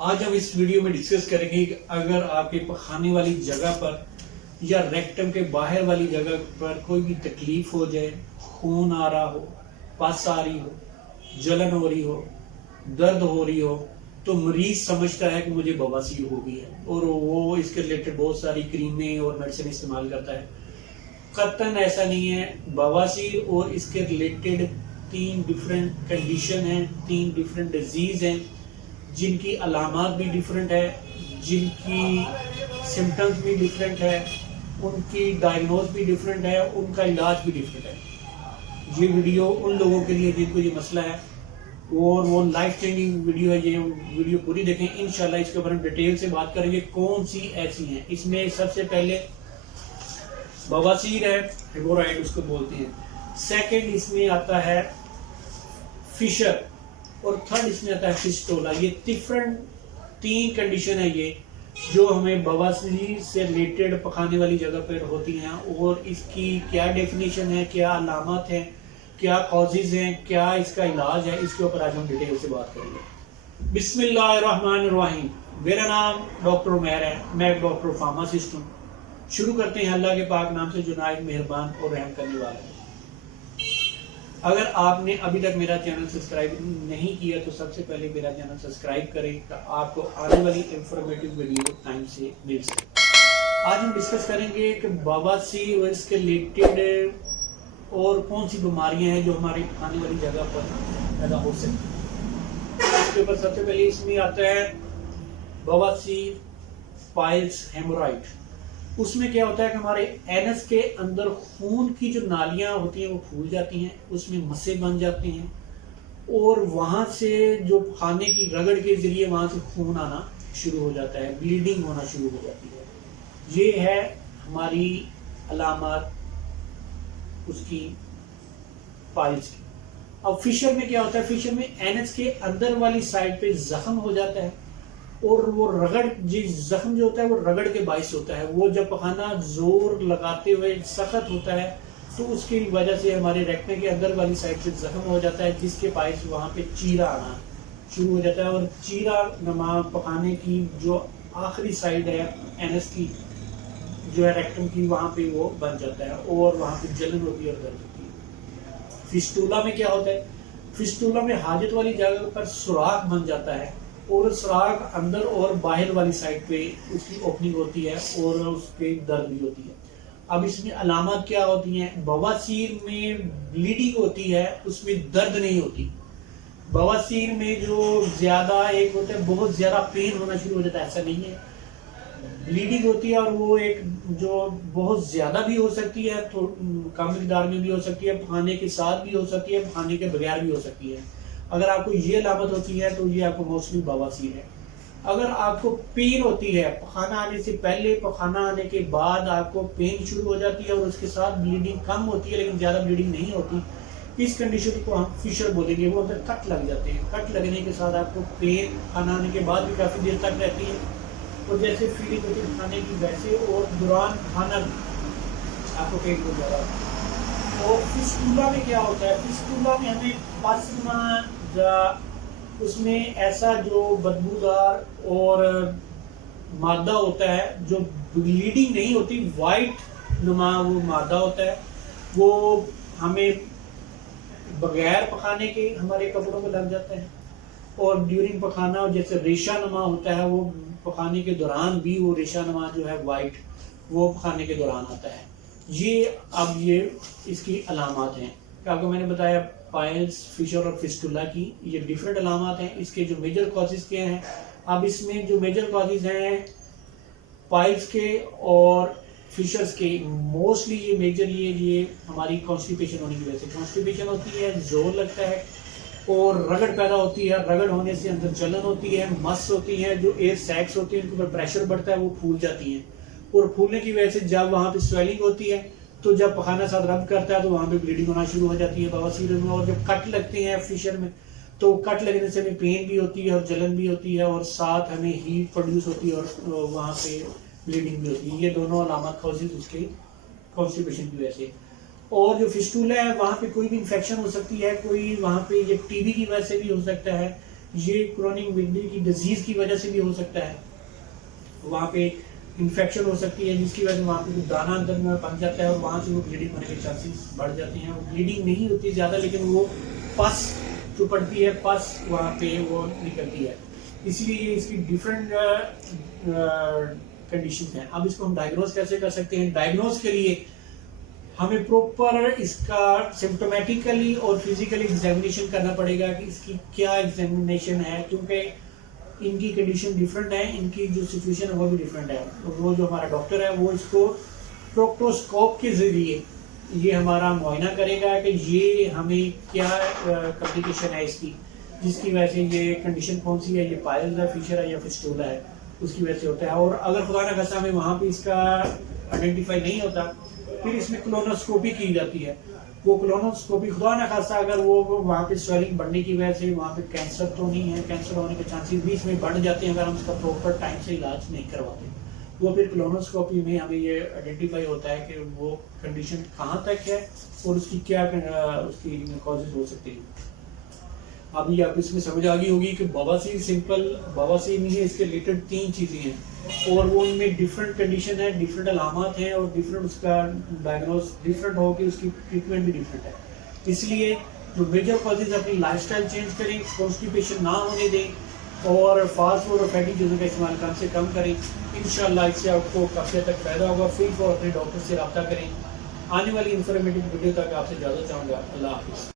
आज हम इस वीडियो में डिस्कस करेंगे कि अगर आपके पखाने वाली जगह पर या रेक्टम के बाहर वाली जगह पर कोई भी तकलीफ हो जाए, खून आ रहा हो, पस आ रही हो, जलन हो रही हो, दर्द हो रही हो, तो मरीज समझता है कि मुझे बवासीर हो गई है और वो इसके रिलेटेड बहुत सारी क्रीमें और मेडिसिन इस्तेमाल करता है। कतन ऐसा नहीं है। बवासीर और इसके रिलेटेड 3 डिफरेंट कंडीशन हैं, 3 डिफरेंट डिजीज हैं जिनकी अलामत भी डिफरेंट है, जिनकी सिम्टम्स भी डिफरेंट है, उनकी डायग्नोज भी डिफरेंट है, उनका इलाज भी डिफरेंट है। ये वीडियो उन लोगों के लिए जिनको ये मसला है और वो लाइफ चेंजिंग वीडियो है। ये वीडियो पूरी देखें, इंशाल्लाह इसके बारे में डिटेल से बात करेंगे कौन सी ऐसी हैं। इसमें सबसे पहले बवासीर है, हेमोरॉइड उसको बोलते हैं। सेकंड इसमें आता है फिशर और थर्ड इसमें आता है फिस्टोला। ये डिफरेंट 3 कंडीशन है ये जो हमें बवासीर से रिलेटेड पखाने वाली जगह पर होती हैं और इसकी क्या डेफिनेशन है, क्या अलामत है, क्या कॉजेज हैं, क्या इसका इलाज है, इसके ऊपर आज हम डिटेल से बात करेंगे। बिस्मिल्लाहिर्रहमानिर्रहीम। मेरा नाम डॉक्टर उमैर है, मैं एक डॉक्टर फार्मासिस्ट हूँ। शुरू करते हैं अल्लाह के पाक नाम से जो नायब मेहरबान और रहम करने वाला है। अगर आपने अभी तक मेरा चैनल सब्सक्राइब नहीं किया तो सबसे पहले मेरा चैनल सब्सक्राइब करें तो आपको आने वाली इंफॉर्मेटिव वीडियो टाइम से मिल सके। आज हम डिस्कस करेंगे कि बवासीर और इसके रिलेटेड और कौन सी बीमारियां हैं जो हमारी खाने वाली जगह पर पैदा हो सकती हैं। इसके ऊपर सबसे पहले इसमें आता है बवासीर, पाइल्स, हेमोरॉइड। उसमें क्या होता है कि हमारे एनस के अंदर खून की जो नालियां होती हैं वो फूल जाती हैं, उसमें मस्से बन जाते हैं और वहां से जो खाने की रगड़ के जरिए वहां से खून आना शुरू हो जाता है, ब्लीडिंग होना शुरू हो जाती है। ये है हमारी अलामत उसकी पाइल्स की। अब फिशर में क्या होता है, फिशर में एनस के अंदर वाली साइड पे जख्म हो जाता है और वो रगड़ जख्म जो होता है वो रगड़ के बाइस होता है। वो जब पखाना जोर लगाते हुए सख्त होता है तो उसकी वजह से हमारे रेक्टम के अंदर वाली साइड से जख्म हो जाता है, जिसके बाइस वहां पे चीरा आना शुरू हो जाता है और चीरा नमा पखाने की जो आखिरी साइड है एनस की जो है रेक्टम की, वहां पे वो बन जाता है और वहां पे जलन होती है और दर्द होती है। फिस्टूला में क्या होता है, फिस्टूला में हाजत वाली जगह पर सुराख बन जाता है और सुराख अंदर और बाहर वाली साइड पे उसकी ओपनिंग होती है और उसके दर्द भी होती है। अब इसमें अलामत क्या होती हैं, बवासीर में ब्लीडिंग होती है, उसमें दर्द नहीं होती। बवासीर में जो ज्यादा एक होता है बहुत ज्यादा पेन होना शुरू हो जाता है, ऐसा नहीं है। ब्लीडिंग होती है और वो एक जो बहुत ज्यादा भी हो सकती है, तो कम मिकदार में भी हो सकती है, खाने के साथ भी हो सकती है, खाने के बगैर भी हो सकती है। अगर आपको ये अलामत होती है तो ये आपको मोस्टली बवासीर है। अगर आपको पेन होती है पखाना आने से पहले, पखाना आने के बाद आपको पेन शुरू हो जाती है और उसके साथ ब्लीडिंग कम होती है लेकिन ज्यादा ब्लीडिंग नहीं होती, इस कंडीशन को हम फिशर बोलेंगे। वो अंदर कट लग जाते हैं, कट लगने के साथ आपको पेन खाना आने के बाद भी काफी देर तक रहती है और जैसे फीलिंग होती है खाने की वैसे, और दौरान खाना आपको पेन हो जा रहा है। और फिस्टूला में क्या होता है, फिस्टूला में हमें पसना उसमें ऐसा जो बदबूदार और मादा होता है जो ब्लीडिंग नहीं होती, वाइट नुमा वो मादा होता है, वो हमें बगैर पखाने के हमारे कपड़ों में लग जाता है और ड्यूरिंग पखाना जैसे रेशा नुमा होता है वो पखाने के दौरान भी वो रेशा नुमा जो है वाइट वो पखाने के दौरान आता है। ये इसकी अलामत हैं। आपको मैंने बताया पाइल्स, फिशर और फिस्टुला की ये डिफरेंट अलामत हैं। इसके जो मेजर कॉजेज क्या हैं, अब इसमें जो मेजर कॉजेज हैं पाइल्स के और फिशर्स के, मोस्टली ये मेजर ये हमारी कॉन्स्टिपेशन होने की वजह से कॉन्स्टिपेशन होती है, जोर लगता है और रगड़ पैदा होती है। रगड़ होने से अंदर जलन होती है, मस होती है, जो एयर सैक्स होती है उनके ऊपर प्रेशर बढ़ता है, वो फूल जाती हैं और फूलने की वजह से जब वहां पे स्वेलिंग होती है तो जब पखाना साथ रब करता है तो वहां पे ब्लीडिंग होना शुरू हो जाती है बवासीर में। और जब कट लगते हैं फिशर में तो कट लगने से हमें पेन भी होती है और जलन भी होती है और साथ हमें हीट प्रोड्यूस होती है और वहां पे ब्लीडिंग भी होती है। ये दोनों अलामत कॉजेज उसके कॉन्स्टिपेशन की वजह से। और जो फिस्टूला है वहां पे कोई भी इंफेक्शन हो सकती है, कोई वहां पे ये टीबी की वजह से भी हो सकता है ये क्रोनिक किडनी की डिजीज की वजह से भी हो सकता है, वहाँ पे इन्फेक्शन हो सकती है जिसकी वजह से वहाँ पे कुछ दाना अंदर में बन जाता है और वहाँ से वो ब्लीडिंग होने के चांसेस बढ़ जाते हैं। वो ब्लीडिंग नहीं होती ज़्यादा, लेकिन वो पस जो पड़ती है, पस वहाँ पे वो निकलती है। इसलिए ये इसकी डिफरेंट कंडीशन है। अब इसको हम डायग्नोज कैसे कर सकते हैं? डायग्नोज के लिए हमें प्रॉपर इसका सिम्टोमेटिकली और फिजिकली एग्जामिनेशन करना पड़ेगा कि इसकी क्या एग्जामिनेशन है, क्योंकि इनकी कंडीशन डिफरेंट है, इनकी जो सिचुएशन है वो भी डिफरेंट है। तो वो जो हमारा डॉक्टर है वो इसको प्रोक्टोस्कोप के जरिए ये हमारा मुआयना करेगा कि ये हमें क्या कॉम्प्लिकेशन है इसकी, जिसकी वजह से ये कंडीशन कौन सी है, ये पायल्स है, फिशर है या फिस्टुला है, उसकी वजह से होता है। और अगर खुदा ना खास्ता हमें वहाँ पे इसका आइडेंटिफाई नहीं होता, फिर इसमें कोलोनोस्कोपी की जाती है। वो कोलोनोस्कोपी खुदा ना खास्ता अगर वो वहाँ पे स्वेलिंग बढ़ने की वजह से वहाँ पे कैंसर तो नहीं है, कैंसर होने के चांसेस भी इसमें बढ़ जाते हैं अगर हम उसका प्रॉपर टाइम से इलाज नहीं करवाते। वो फिर कोलोनोस्कोपी में हमें ये आइडेंटिफाई होता है कि वो कंडीशन कहाँ तक है और उसकी क्या उसकी कॉजेज हो सकती है। अभी आपको इसमें समझ आ गई होगी कि बवासीर सिंपल बवासीर नहीं है, इसके रिलेटेड 3 चीज़ें हैं और वो इनमें डिफरेंट कंडीशन है, डिफरेंट अलामत हैं और डिफरेंट उसका डायग्नोस डिफरेंट हो कि उसकी ट्रीटमेंट भी डिफरेंट है। इसलिए जो मेजर कॉजेज अपनी लाइफस्टाइल चेंज करें, कॉन्स्टिपेशन ना होने दें और फास्ट फूड और फैटी चीज़ों का इस्तेमाल कम से कम करें। इंशाल्लाह इससे आपको काफ़ी हद तक फ़ायदा होगा। फिर अपने डॉक्टर से रब्ता करें। आने वाली इंफॉर्मेटिव वीडियो तक आपसे इजाज़त चाहूँगा। अल्लाह हाफिज़।